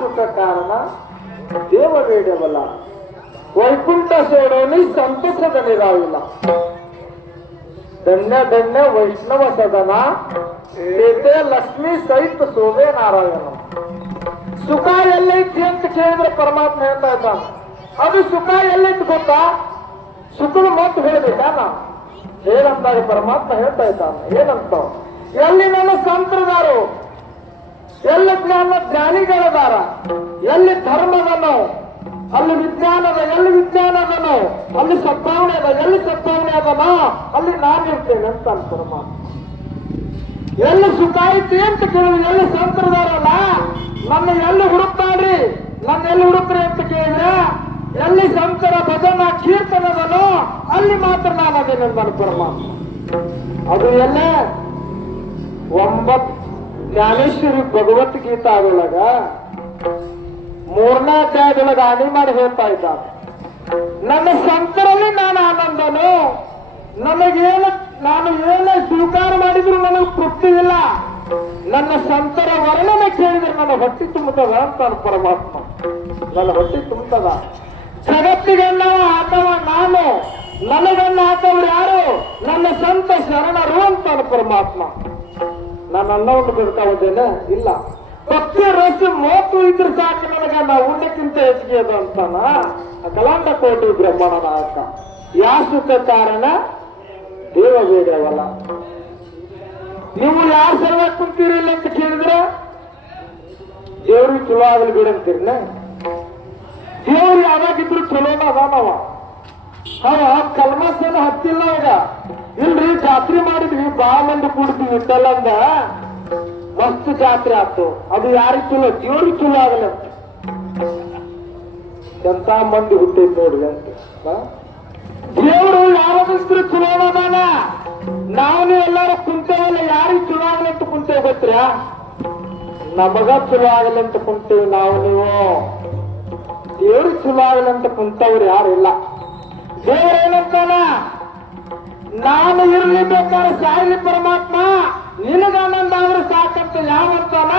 ಸುಖ ಕಾರಣ ದೇವ ಬೇಡವಲ್ಲ ವೈಕುಂಠ ಸೇಡೋನಿ ಸಂತಸದ ನಿರಾವಿಲ್ಲ ಧನ್ಯ ಧನ್ಯ, ವೈಷ್ಣವ ಸದನ. ಏತೆ ಲಕ್ಷ್ಮೀ ಸಹಿತ ಸೋಮೆ ನಾರಾಯಣ. ಸುಖ ಎಲ್ಲೈತಿ ಅಂತ ಕೇಳಿದ್ರೆ ಪರಮಾತ್ಮ ಹೇಳ್ತಾ ಇದ್ದಾನೆ. ಅದು ಸುಖ ಎಲ್ಲೈತಿ ಗೊತ್ತಾ? ಸುಖದ ಮಾತು ಹೇಳಬೇಕಾ ನಾ ಏನಂತಾರೆ ಪರಮಾತ್ಮ ಹೇಳ್ತಾ ಇದ್ದಾನೆ. ಏನಂತ? ಎಲ್ಲಿ ನನ್ನ ಸಂಪ್ರದಾರು ಎಲ್ಲಿ ಜ್ಞಾನ ಜ್ಞಾನಿಗಳದಾರ ಎಲ್ಲಿ ಧರ್ಮದನೋ ಅಲ್ಲಿ ವಿಜ್ಞಾನದ, ಎಲ್ಲಿ ವಿಜ್ಞಾನದನೋ ಅಲ್ಲಿ ಸದ್ಭಾವನೆ ಅದ ಎಲ್ಲಿ ಸದ್ಭಾವನೆ ಅದನಾ ಅಲ್ಲಿ ನಾನಿರ್ತೇನೆ ಅಂತ ಅಂದ್ ಎಲ್ಲಿ ಸುಖ ಅಂತ ಕೇಳಿದ್ರೆ ಎಲ್ಲಿ ಸಂಪ್ರದಾರಲ್ಲ ನನ್ನ ಎಲ್ಲಿ ಹುಡುಕ್ತಾಡ್ರಿ ನನ್ನ ಎಲ್ಲಿ ಹುಡುಕ್ರಿ ಅಂತ ಕೇಳಿದ್ರೆ, ಎಲ್ಲಿ ಸಂತರ ಭಜನ ಕೀರ್ತನದನೋ ಅಲ್ಲಿ ಮಾತ್ರ ನಾನು ಅದೇನೆ ನನ್ನ ಅದು ಎಲ್ಲೇ? ಒಂಬತ್ ಜ್ಞಾನೇಶ್ವರಿ ಭಗವದ್ಗೀತಾದೊಳಗ ಮೂರನೇ ಅಧ್ಯಾಯದೊಳಗ ಹಾನಿ ಮಾಡಿ ಹೇಳ್ತಾ ಇದ್ದಾರೆ ನನ್ನ ಸಂತರಲ್ಲಿ ನಾನು ಆನಂದನು. ನನಗೇನು ನಾನು ಏನು ಸ್ವೀಕಾರ ಮಾಡಿದ್ರು ನನಗೆ ತೃಪ್ತಿ ಇಲ್ಲ. ನನ್ನ ಸಂತರ ವರ್ಣನೆ ಕೇಳಿದ್ರೆ ನನ್ನ ಹೊಟ್ಟಿ ತುಂಬುತ್ತದ ಅಂತ ನನ್ನ ಪರಮಾತ್ಮ. ನನ್ನ ಹೊಟ್ಟಿ ತುಂಬುತ್ತದ. ಜಗತ್ತಿಗೆಲ್ಲ ಆತವ ನಾನು. ನನಗನ್ನ ಆತವ್ರು ಯಾರು? ನನ್ನ ಸಂತ ಶರಣರು ಅಂತ ಪರಮಾತ್ಮ. ನಾನು ಅನ್ನವನ್ನು ಬಿಡ್ತಾವದೇನೆ ಇಲ್ಲ. ಪಕ್ಷ ರಸ ಮೋತು ಇದ್ರೆ ಸಾಕು ನನಗ, ನಾ ಊಟಕ್ಕಿಂತ ಹೆಚ್ಚಿಗೆ ಅದು ಅಂತಾನ ಕಲಾಂಡ ಕೋಟಿ ಬ್ರಹ್ಮಣ ನಾಯಕ. ಯಾ ಸುಖ ಕಾರಣ? ದೇವ ಬೇಡವಲ್ಲ ನೀವು ಯಾರ ಸರ್ವ ಕುಂತೀರಿ ಇಲ್ಲ ಅಂತ ಕೇಳಿದ್ರೆ? ದೇವ್ರಿಗೆ ಚಲೋ ಆಗಲಿ ಬಿಡಂತೀರಿನ ದೇವ್ರು ಯಾವಾಗಿದ್ರು ಚಲೋನ ಅದಾನವ. ಅವ ಕಲ್ಮಸನ ಹತ್ತಿಲ್ಲ ಈಗ ಇಲ್ರಿ, ಜಾತ್ರೆ ಮಾಡಿದ್ವಿ. ಬಾ ಮಂದಿ ಕೂಡ್ತೀವಿ ಇಟ್ಟಲ್ಲಂದ ಮಸ್ತ್ ಜಾತ್ರೆ ಆಯ್ತು ಅದು ಯಾರಿಗ್ ಚಲೋ ದೇವ್ರಿಗೆ ಚಲೋ ಆಗಲ್ಲ ಎಂತ ಮಂದಿ ಹುಟ್ಟೈತಿ ನೋಡ್ರಿ ಅಂತ. ದೇವರು ಯಾವಾಗಿದ್ರು ಚಲೋ ಅದಾನ? ನಾವು ಎಲ್ಲಾರು ಕುಂತೇವಲ್ಲ ಯಾರಿಗ್ ಚಲೋ ಅಂತ ಕುಂತೇವೆ ಗೊತ್ತ್ರ? ನಮಗ ಚಲೋ ಆಗಲ್ಲ ಅಂತ ಕುಂತೇವಿ ನಾವು ನೀವು. ದೇವ್ರಿಗೆ ಚಲೋ ಆಗಲ್ಲ ಅಂತ ಕುಂತವ್ರು ಯಾರು ಇಲ್ಲ. ದೇವ್ರ ಏನಂತಾನ? ನಾನು ಇರಲಿ ಬೇಕಾದ್ರೆ ಸಾಯಲಿ ಪರಮಾತ್ಮ ನಿನಗಾನಂದ ಆದ್ರೆ ಸಾಕಂತ ಯಾವಂತಾನ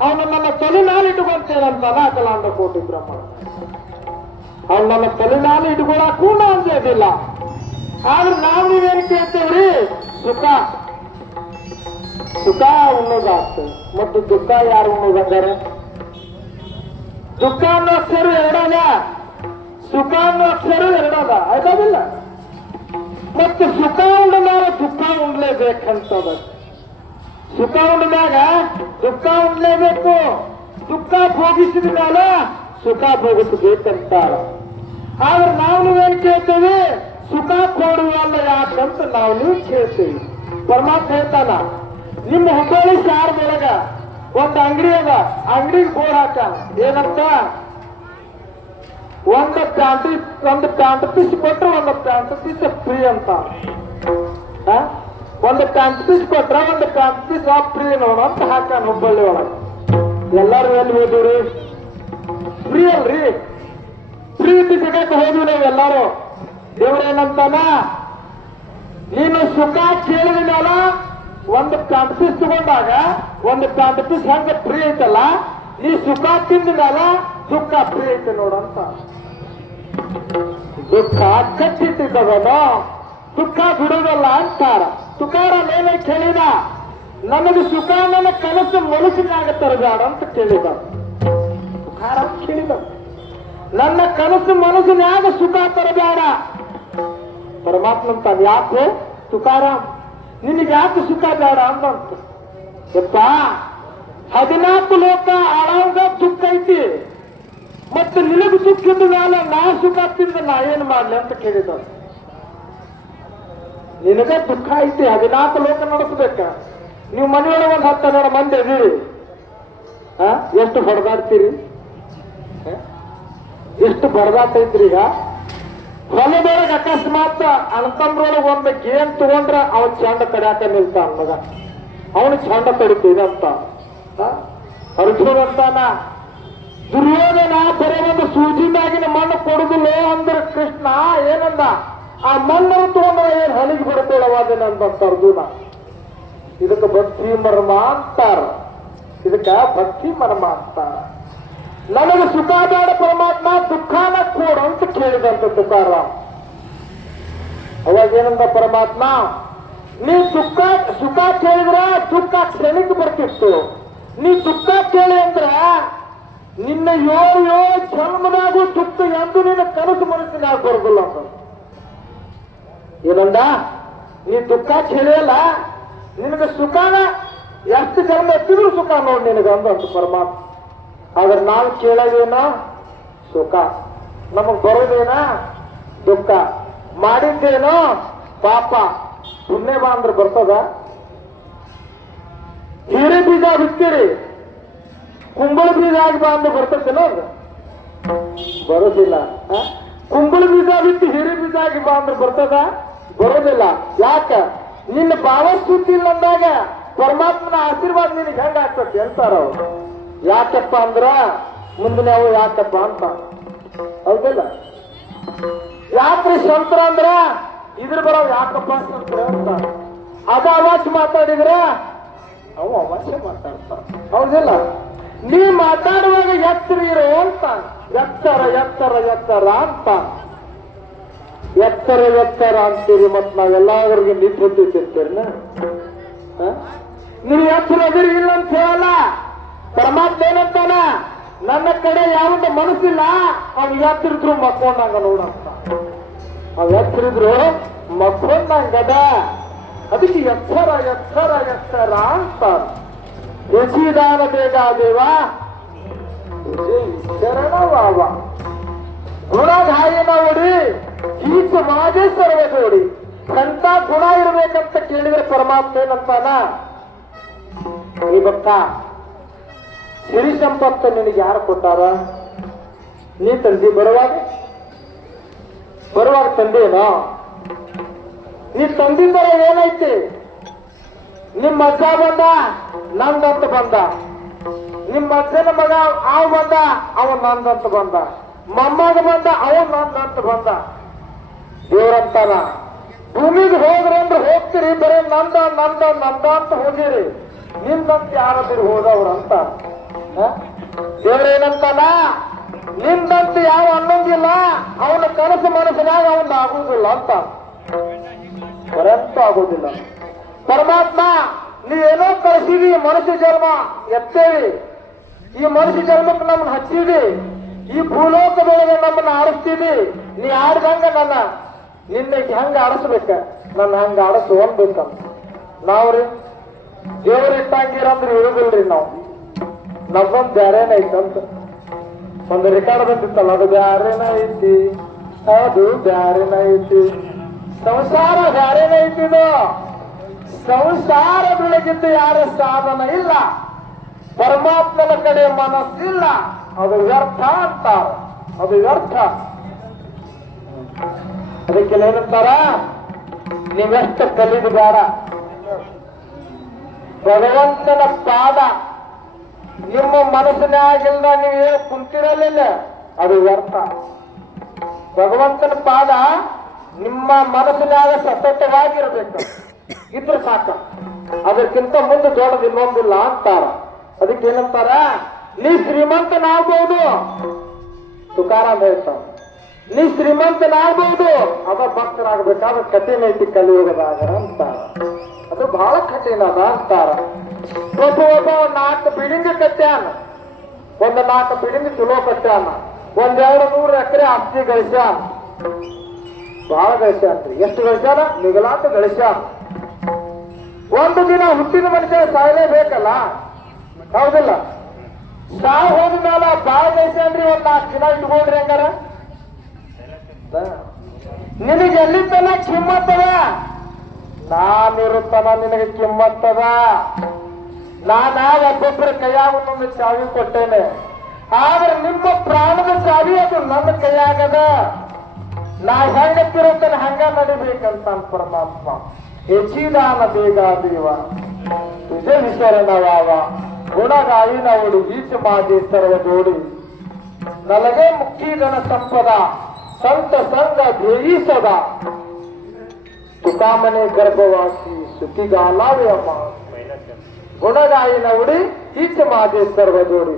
ಅವನು ನನ್ನ ತಲೆ ಮೇಲೆ ಇಟ್ಕೊಂತೇನಂತಾನ? ಅಕಲಾಂಡ ಕೋಟಿ ಬ್ರಹ್ಮ. ಅವ್ನು ನನ್ನ ತಲೆ ಮೇಲೆ ಇಟ್ಕೊಳಕ್ಕೂ ನಾವು ಸೇದಿಲ್ಲ ಆದ್ರೆ ನಾವು ನೀವೇನು ಕೇಳ್ತೇವ್ರಿ ಸುಖ. ಸುಖ ಉಣ್ಣೋದಾಗ್ತದೆ ಮತ್ತು ದುಃಖ ಯಾರು ಉಣ್ಣೋದಂಗಾರೆ ದುಃಖ ಅನ್ನೋ ಅಕ್ಷರ ಎರಡದ ಸುಖ ಅನ್ನೋ ಅಕ್ಷರ ಎರಡದ ಆಯ್ತಾಗಿಲ್ಲ ಮತ್ತು ಸುಖ ಉಂಡ ಮೇಲೆ ದುಃಖ ಉಂಡ್ಲೇಬೇಕಂತದ. ಸುಖ ಉಂಡ ಮ್ಯಾಗ ದುಃಖ ಉಂಡ್ಲೇಬೇಕು. ದುಃಖ ಭೋಗಿಸಿದ ಮೇಲೆ ಸುಖ ಭೋಗಿಸಬೇಕಂತಾರ. ಆದ್ರೆ ನಾವು ನೀವೇನ್ ಕೇಳ್ತೇವೆ? ಸುಖ ಕೊಡುವಲ್ಲ ಯಾಕಂತ ನಾವು ನೀವು ಕೇಳ್ತೇವೆ. ಪರಮಾತ್ಮ ಹೇಳ್ತಾನ, ನಿಮ್ಮ ಹುಬ್ಬಳ್ಳಿ ಶಾರದೊಳಗ ಒಂದು ಅಂಗಡಿ ಅದ, ಅಂಗಡಿಗೆ ಬೋರ್ ಹಾಕ ಏನಂತ? ಒಂದು ಪ್ಯಾಂಟ್ ಒಂದು ಪ್ಯಾಂಟ್ ಪೀಸ್ ಕೊಟ್ರೆ ಒಂದು ಪ್ಯಾಂಟ್ ಪೀಸ್ ಫ್ರೀ ಅಂತ? ಒಂದು ಪ್ಯಾಂಟ್ ಪೀಸ್ ಕೊಟ್ರೆ ಒಂದು ಪ್ಯಾಂಟ್ ಪೀಸ್ ಫ್ರೀ ನೋಡ ಅಂತ ಹಾಕಾನ ಹುಬ್ಬಳ್ಳಿ ಒಳಗೆ. ಎಲ್ಲರೂ ಎಲ್ಲಿ ಹೋದ್ರಿ? ಫ್ರೀ ಅಲ್ರಿ? ಫ್ರೀ ಟಿಕೆಟ್ ಹೋದ್ವಿ ನಾವು ಎಲ್ಲರೂ. ದೇವ್ರೇನಂತಾನ? ನೀನು ಸುಖ ಕೇಳಿದ ಮೇಲೆ ಒಂದು ಪ್ಯಾಂಟ್ ಪೀಸ್ ತಗೊಂಡಾಗ ಒಂದು ಪ್ಯಾಂಟ್ ಪೀಸ್ ಹೆಂಗ ಫ್ರೀ ಐತಲ್ಲ? ನೀ ಸುಖ ತಿಂದ ಮೇಲೆ ದುಃಖ ಫ್ರೀ ಐತೆ ನೋಡಂತ. ದುಃಖ ಕಚ್ಚಿಟ್ಟಿದ್ದವನು ದುಃಖ ಬಿಡುವುದಲ್ಲ ಅಂತಾರ. ತುಕಾರಾಮ್ ಮೇಲೆ ಕೇಳಿದ ನನಗೆ ಸುಖ ನನ್ನ ಕನಸು ಮನಸ್ಸಿನಾಗ ತರಬೇಡ ಅಂತ ಕೇಳಿದ. ತುಕಾರಾಮ್ ಕೇಳಿದ. ನನ್ನ ಕನಸು ಮನಸ್ಸಿನಾಗ ಸುಖ ತರಬೇಡ ಪರಮಾತ್ಮ ಅಂತ ಯಾಕೆ? ತುಕಾರಾಮ್, ನಿನಗೆ ಯಾಕೆ ಸುಖ ಬೇಡ ಅಂತ ಯಪ್ಪ, ಹದಿನಾಲ್ಕು ಲೋಕ ಆಳಾಗ ದುಃಖ ಐತಿ. ಮತ್ತು ನಿನಗೆ ದುಃಖದ ಮ್ಯಾಲ ನಾ ಸುಖ ಆಗ್ತಿದ್ದ ನಾ ಏನ್ ಮಾಡ್ಲಿ ಅಂತ ಕೇಳಿದ ನಿನಗೆ ದುಃಖ ಐತಿ, ಹದಿನಾಲ್ಕು ಲೋಕ ನಡೆಸ್ಬೇಕ. ನೀವು ಮನೆಯೊಳಗೆ ಒಂದು ಹತ್ತು ಹನ್ನೆರಡು ಮಂದಿ ಇದೀರಿ ಆ? ಎಷ್ಟು ಹೊಡೆದಾಡ್ತೀರಿ? ಎಷ್ಟು ಬಡದಾಟೈತ್ರಿ ಈಗ? ಹೊಲದೊಳಗೆ ಅಕಸ್ಮಾತ್ ಅಣತಂಬ್ರೊಳಗೆ ಒಂದು ಗೇಮ್ ತಗೊಂಡ್ರ ಅವನ್ ಚಂಡ ತಡ್ಯಾಕ ನಿಲ್ತಾನ ಮಗ. ಅವನು ಚಂಡ ತಡಿತೀನಿ ಅಂತ? ಅರ್ಜುನ್ ಅಂತಾನ. ದುರ್ಯೋಧನ ಬರೀ ಒಂದು ಸೂಜಿ ಮ್ಯಾಗಿನ ಮಣ್ಣು ಕೊಡುದಿಲ್ಲ ಅಂದ್ರೆ ಕೃಷ್ಣ ಏನಂದ? ಆ ಮಣ್ಣನ್ನು ತಗೊಂಡ್ರೆ ಏನ್ ಹಲಿಗೆ ಬಿಡ್ತೇಳವಾದೇನ ಅಂತ ಅರ್ಜುನ ಇದಕ್ಕೆ ಭಕ್ತಿ ಮರ್ಮ ಅಂತಾರ. ಇದಕ್ಕ ಭಕ್ತಿ ಮರ್ಮ ಅಂತಾರ. ನನಗೆ ಸುಖ ಬೇಡ ಪರಮಾತ್ಮ, ದುಃಖಾನ ಕೂಡ ಅಂತ ಕೇಳಿದಂತ ತುಕಾರಾಮ್. ಅವಾಗ ಏನಂದ ಪರಮಾತ್ಮ, ನೀ ದುಃಖ ಸುಖ ಕೇಳಿದ್ರೆ ದುಃಖ ಕ್ಷಣಿಗೆ ಬರ್ತಿತ್ತು. ನೀ ದುಃಖ ಕೇಳಿ ಅಂದ್ರ ನಿನ್ನ ಯೋ ಯೋ ಜನ್ಮದಾಗೂ ತುಪ್ಪ ಎಂದು ನಿನ್ನ ಕನಸು ಮನಸ್ಸಿನ ಬರೋದಿಲ್ಲ ಅಂತ. ಏನಂದ? ನೀ ದುಃಖ ಕೇಳಿಯಲ್ಲ ನಿನಗೆ ಸುಖನ, ಎಷ್ಟು ಜನ್ಮ ಎತ್ತಿದ್ರು ಸುಖ ನೋಡಿ ನಿನಗೆ ಅಂದ ಅಂತ ಪರಮಾತ್ಮ. ಆದ್ರೆ ನಾವು ಕೇಳೋದೇನ? ಸುಖ. ನಮಗ್ ಬರೋದೇನ? ದುಃಖ. ಮಾಡಿದ್ದೇನೋ? ಪಾಪ. ಪುಣ್ಯ ಬಾ ಅಂದ್ರೆ ಬರ್ತದ? ಹೀರೆ ಬೀಜ ಬಿತ್ತೀರಿ ಕುಂಬಳ ಬೀಜ ಆಗಿ ಬಾ ಅಂದ್ರೆ ಅದು? ಬರೋದಿಲ್ಲ? ಕುಂಬಳ ಬೀಜ ಬಿಟ್ಟು ಹಿರಿ ಬೀಜ ಆಗಿ ಬಾ ಅಂದ್ರೆ ಬರ್ತದ? ಬರೋದಿಲ್ಲ. ಯಾಕ? ನಿನ್ನ ಭಾವಸ್ಥಿತಿ ಇಲ್ಲ ಅಂದಾಗ ಪರಮಾತ್ಮನ ಆಶೀರ್ವಾದ ನಿನಗೆ ಹೆಂಗ ಆಗ್ತದೆ ಅಂತಾರ ಅವ್ರು. ಯಾಕಪ್ಪ ಅಂದ್ರ ಮುಂದಿನ ಅವು ಯಾಕಪ್ಪ ಅಂತ. ಹೌದಿಲ್ಲ? ಯಾಕ್ರಿ ಸ್ವಂತರ ಅಂದ್ರ ಇದ್ರ ಬರೋ ಯಾಕಪ್ಪ ಅಂತ. ಅದ ಅವಾಜ್ ಮಾತಾಡಿದ್ರ ಅವು ಅವಶ್ಯ ಮಾತಾಡ್ತಾರ. ಹೌದಿಲ್ಲ? ನೀ ಮಾತಾಡುವಾಗ ಎತ್ತರ ಇರೋ ಅಂತ. ಎತ್ತರ ಎತ್ತರ ಎತ್ತರ ಅಂತ. ಎತ್ತರ ಎತ್ತರ ಅಂತೀರಿ ಮತ್ ನಾವೆಲ್ಲರಿಗೆ ನಿಂತು ತಿಂತೀರಿನ ನೀವು ಎತ್ತರ ಅದಿರಿ ಇಲ್ಲ ಅಂತ ಹೇಳಲ್ಲ. ಪರಮಾತ್ಮ ಏನಂತಾನ? ನನ್ನ ಕಡೆ ಯಾವ್ದು ಮನಸ್ಸಿಲ್ಲ ಅವ್ ಎತ್ತರಿದ್ರು ಮಕ್ಕೊಂಡಂಗ ನೋಡಂತ. ಅವ್ ಎತ್ತರಿದ್ರು ಮಕ್ಕೊಂಡಂಗದ. ಅದಕ್ಕೆ ಎತ್ತರ ಎತ್ತರ ಎತ್ತರ ಅಂತ. ರುಚಿದಾನ ಬೇಕಾದೇವ ದೇವ ಶರಣವಾವ. ಗುಣಧಾಯಿನ ಉಡಿ ಈಚ ಸರ್ವ ಜೋಡಿ ಸಂತ ಗುಣ ಇರ್ಬೇಕಂತ ಕೇಳಿದ್ರೆ ಪರಮಾತ್ಮ ಏನಂತಾನ? ಈ ಭಕ್ತ, ಸಿರಿ ಸಂಪತ್ತು ನಿನಗೆ ಯಾರು ಕೊಟ್ಟಾರ? ನೀ ತಂದಿ ಬರುವಾಗ? ಬರುವಾಗ ತಂದೇನೋ? ನೀ ತಂದಿದ್ದರೆ ಏನೈತಿ ನಿಮ್ಮ ಅಜ್ಜ ಬಂದ, ನಂದಂತ ಬಂದ. ನಿಮ್ಮ ಅಜ್ಜನ ಮಗ ಅವ ಬಂದ ಅವ ನಂದಂತ ಬಂದ. ಮೊಮ್ಮಗ ಬಂದ ಅವ ನಂದಂತ ಬಂದ. ದೇವ್ರಂತಾನ, ಭೂಮಿಗೆ ಹೋದ್ರೆ ಅಂದ್ರೆ ಹೋಗ್ತೀರಿ, ಬರೀ ನಂದ ನಂದ ನಂದ ಅಂತ ಹೋಗಿರಿ. ನಿಮ್ದಂತ ಯಾರಾದ್ರೂ ಹೋದವ್ರು ಅಂತ. ದೇವ್ರೇನಂತಾನ ನಿಮ್ದಂತ ಯಾವ ಅನ್ನೋಂಗಿಲ್ಲ ಅವನ ಕನಸು ಮನಸ್ಸಿನಾಗ ಅವನ ಆಗುವುದಿಲ್ಲ ಅಂತ. ಬರಂತೂ ಆಗೋದಿಲ್ಲ. ಪರಮಾತ್ಮ, ನೀ ಏನೋ ಕಳಿಸಿದಿ ಮನುಷ್ಯ ಜನ್ಮ ಎತ್ತೇವಿ. ಈ ಮನುಷ್ಯ ಜನ್ಮಕ್ಕೆ ನಮ್ಮನ್ನ ಹಚ್ಚಿವಿ ಈ ಭೂಲೋಕದೊಳಗೆ ನಮ್ಮನ್ನ ಆಡಿಸ್ತೀವಿ ನೀ ಆಡ್ದಂಗ ನನ್ನ ನಿನ್ನ ಹೆಂಗ ಆಡಿಸ್ಬೇಕ? ನನ್ನ ಹಂಗ ಆಡಿಸು ಅನ್ಬೇಕಂತ ನಾವ್ರಿ, ದೇವ್ರ ಇಟ್ಟಂಗಿರಂದ್ರೆ ಇರುದಿಲ್ರಿ ನಾವು. ನಮ್ಮೊಂದು ಬ್ಯಾರೇನ ಐತಂತ. ಒಂದು ರೆಕಾರ್ಡ್ ಬಂದಿತ್ತಲ್ಲ, ಅದು ಬ್ಯಾರೇನ ಐತಿ? ಅದು ಬ್ಯಾರೇನ ಐತಿ? ಸಂಸಾರ ಬ್ಯಾರೇನ ಐತಿದು ಸಂಸಾರ ಬೆಳಗಿದ್ದು ಯಾರ ಸಾಧನ ಇಲ್ಲ? ಪರಮಾತ್ಮನ ಕಡೆ ಮನಸ್ಸಿಲ್ಲ. ಅದು ವ್ಯರ್ಥ ಅಂತಾರ. ಅದು ವ್ಯರ್ಥ. ಅದಕ್ಕೆ ಏನಂತಾರ? ನೀವೆಷ್ಟು ಕಲಿದು ಬೇಡ. ಭಗವಂತನ ಪಾದ ನಿಮ್ಮ ಮನಸ್ಸಿನಾಗಿಲ್ಲ ನೀವೇನು ಕುಂತಿರಲಿಲ್ಲ. ಅದು ವ್ಯರ್ಥ. ಭಗವಂತನ ಪಾದ ನಿಮ್ಮ ಮನಸ್ಸಿನಾಗ ಸತತವಾಗಿರ್ಬೇಕು. ಇದ್ರೆ ಸಾಕ. ಅದಕ್ಕಿಂತ ಮುಂದೆ ದೊಡ್ಡದು ಇನ್ನೊಂದಿಲ್ಲ ಅಂತಾರ. ಅದಕ್ಕೆ ಏನಂತಾರ? ನೀ ಶ್ರೀಮಂತನಾಗ್ಬಹುದು ತುಕಾರಾಮ್ ಹೇಳ್ತಾನ. ನೀ ಶ್ರೀಮಂತನಾಗ್ಬಹುದು ಅದ ಭಕ್ತನಾಗ್ಬೇಕಾದ ಕಠಿಣ ಐತಿ ಕಲಿಯುಗದಾಗ ಅಂತಾರ. ಅದು ಬಹಳ ಕಠಿಣ ಅದ ಅಂತಾರ. ಒಬ್ಬ ಒಬ್ಬ ನಾಲ್ಕು ಬಿಲ್ಡಿಂಗ್ ಕಟ್ಟ್ಯಾನ. ಒಂದು ನಾಲ್ಕು ಬಿಲ್ಡಿಂಗ್ ಚಲೋ ಕಟ್ಟ್ಯಾನ. ಒಂದೆರಡು ನೂರು ಎಕರೆ ಆಸ್ತಿ ಗಳಿಸ್ಯಾನ. ಬಹಳ ಗಳಿಸ್ಯಾನ್ರಿ. ಎಷ್ಟು ಗಳಿಸ್ಯಾನ? ನಿಗಲಾಟ ಗಳಿಸ್ಯಾನ. ಒಂದು ದಿನ ಹುಟ್ಟಿದ ಮನುಷ್ಯ ಸಾಯಲೇಬೇಕಲ್ಲ? ಹೌದಿಲ್ಲ? ಸಾವು ಹೋದ್ಮೇಲೆ ಬಾಳ ಅಂದ್ರೆ ಒಂದ್ ನಾಲ್ಕು ದಿನ ಇಟ್ಕೊಂಡ್ರಿ ಹಂಗಾರ? ನಿನಗೆ ಎಲ್ಲಿತ್ತನ ಕಿಮ್ಮತ್ತದ? ನಾನಿರುತ್ತನ ನಿನಗೆ ಕಿಮ್ಮತ್ತದ. ನಾನಾಗ ಒಬ್ಬೊಬ್ಬರ ಕೈಯಾಗ ಒಂದೊಂದು ಚಾವಿ ಕೊಟ್ಟೇನೆ. ಆದ್ರೆ ನಿಮ್ಮ ಪ್ರಾಣದ ಚಾವಿ ಅದು ನನ್ನ ಕೈಯಾಗದ. ನಾ ಹೆಂಗ ತಿರುತ್ತೇನೆ ಹಂಗ ನಡಿಬೇಕಂತ ಪರಮಾತ್ಮ. ಹೆಚ್ಚಿದಾನ ಬೇಗ ದೇವ ನಿಜ ವಿಶರಣವಾವ ಗುಣಗಾಯಿನವಡು ಈಚು ಮಾಜಿ ಸರ್ವ ಜೋಡಿ. ನಲಗೆ ಗಣ ಸಂಪದ. ಸಂತ ಸಂಘ ಧ್ಯೇಯಿಸದ ಸುಕಾಮನೆ ಗರ್ಭವಾಸಿ ಸುತಿಗಾಲಾವೇ ಅಮ್ಮ ಗುಣಗಾಯಿನ ಉಡಿ ಈಚೆ ಮಾದಿ ಸರ್ವ ಜೋಡಿ.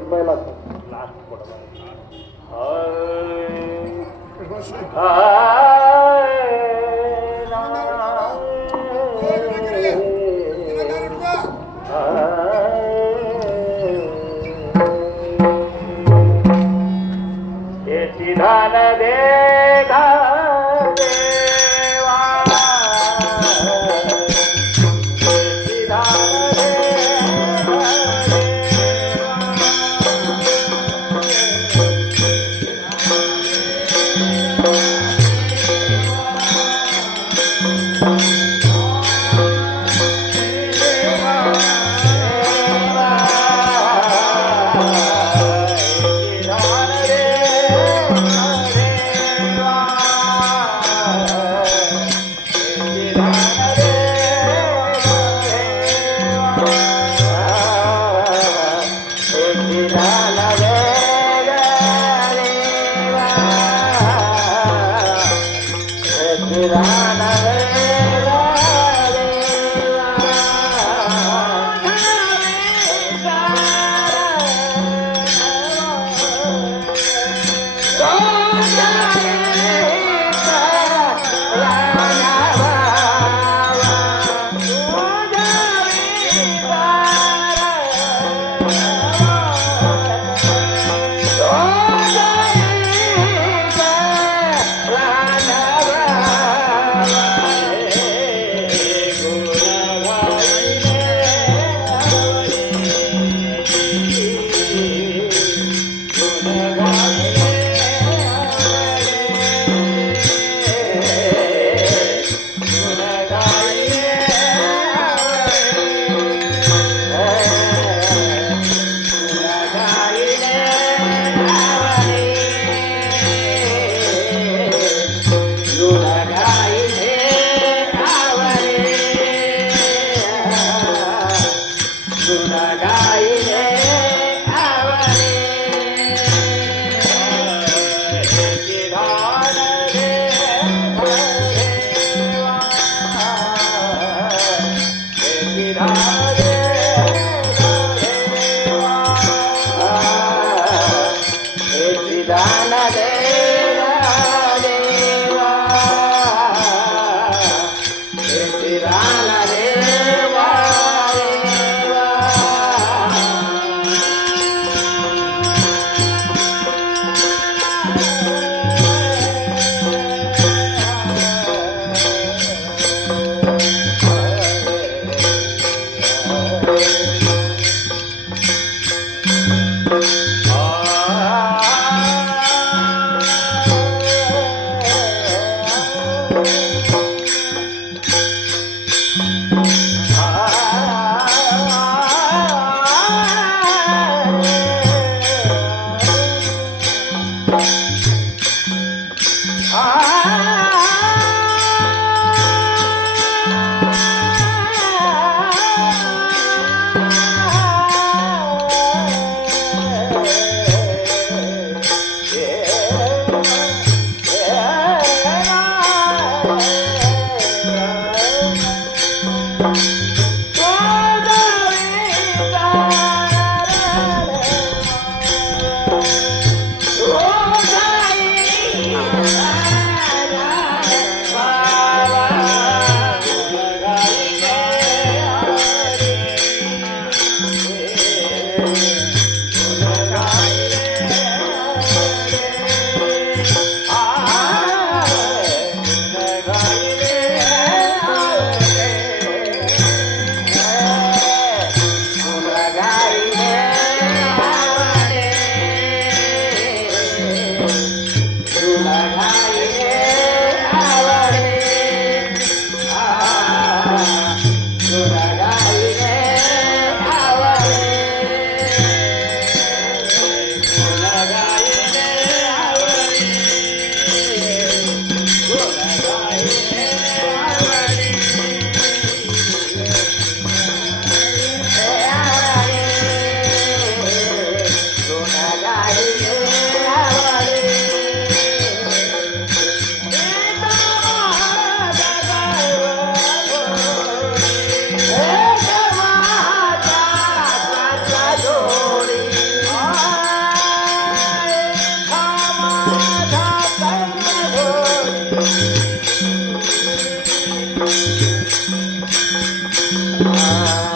Krishna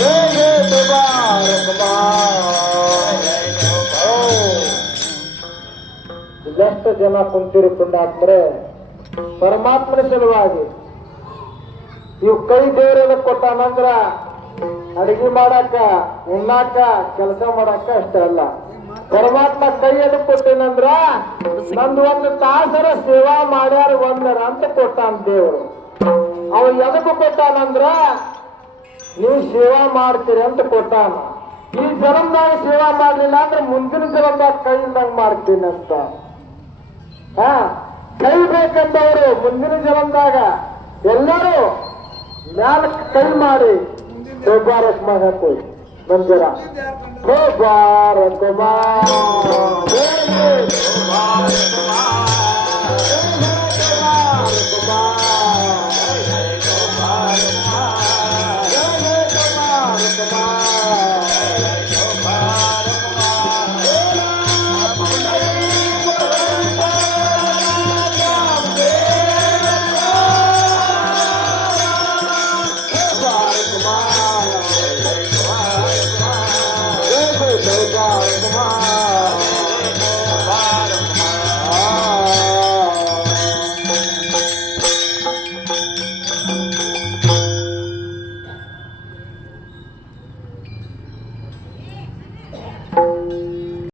ಜೈ ದುಬಾರ್ ಕುಮಾರ್. ಓ. ಇಲ್ಲೆಷ್ಟು ಜನ ಕುಂತಿರಿ ಪುಣ್ಯಾತ್ಮರೆ ಪರಮಾತ್ಮನ ಸಲುವಾಗಿ ಇವು ಕೈ ದೇವರೆಲ್ಲ ಕೊಟ್ಟಾನಂದ್ರ ಅಡಿಗೆ ಮಾಡಾಕ, ಉಣ್ಣಾಕ, ಕೆಲಸ ಮಾಡಾಕ ಅಷ್ಟೇ ಅಲ್ಲ. ಪರಮಾತ್ಮ ಕೈ ಎದಕ್ ಕೊಟ್ಟೇನಂದ್ರ ನಂದು ಒಂದು ತಾಸರ ಸೇವಾ ಮಾಡ್ಯಾರ ಒಂದರ ಅಂತ ಕೊಟ್ಟಾನ ದೇವರು. ಅವ ಎದಕ್ಕೂ ಕೊಟ್ಟಾನಂದ್ರ ನೀವು ಸೇವಾ ಮಾಡ್ತೀರಿ ಅಂತ ಕೊಟ್ಟಾನ. ಈ ಜನ್ಮದಾಗ ಸೇವಾ ಮಾಡಲಿಲ್ಲ ಅಂದ್ರೆ ಮುಂದಿನ ಜನ್ಮದಾಗ ಕೈ ಮಾಡ್ತೀನಿ ಅಂತ. ಹಾ, ಕೈ ಬೇಕಂದವರು ಮುಂದಿನ ಜನ್ಮದಾಗ ಎಲ್ಲರೂ ನಾಲ್ಕು ಕೈ ಮಾಡಿ ಗೋಬಾರಸ್ ಮಾಡಕ್ಕೆ ಮಂದಿರ ಗೋಬಾರ ಕುಮಾರ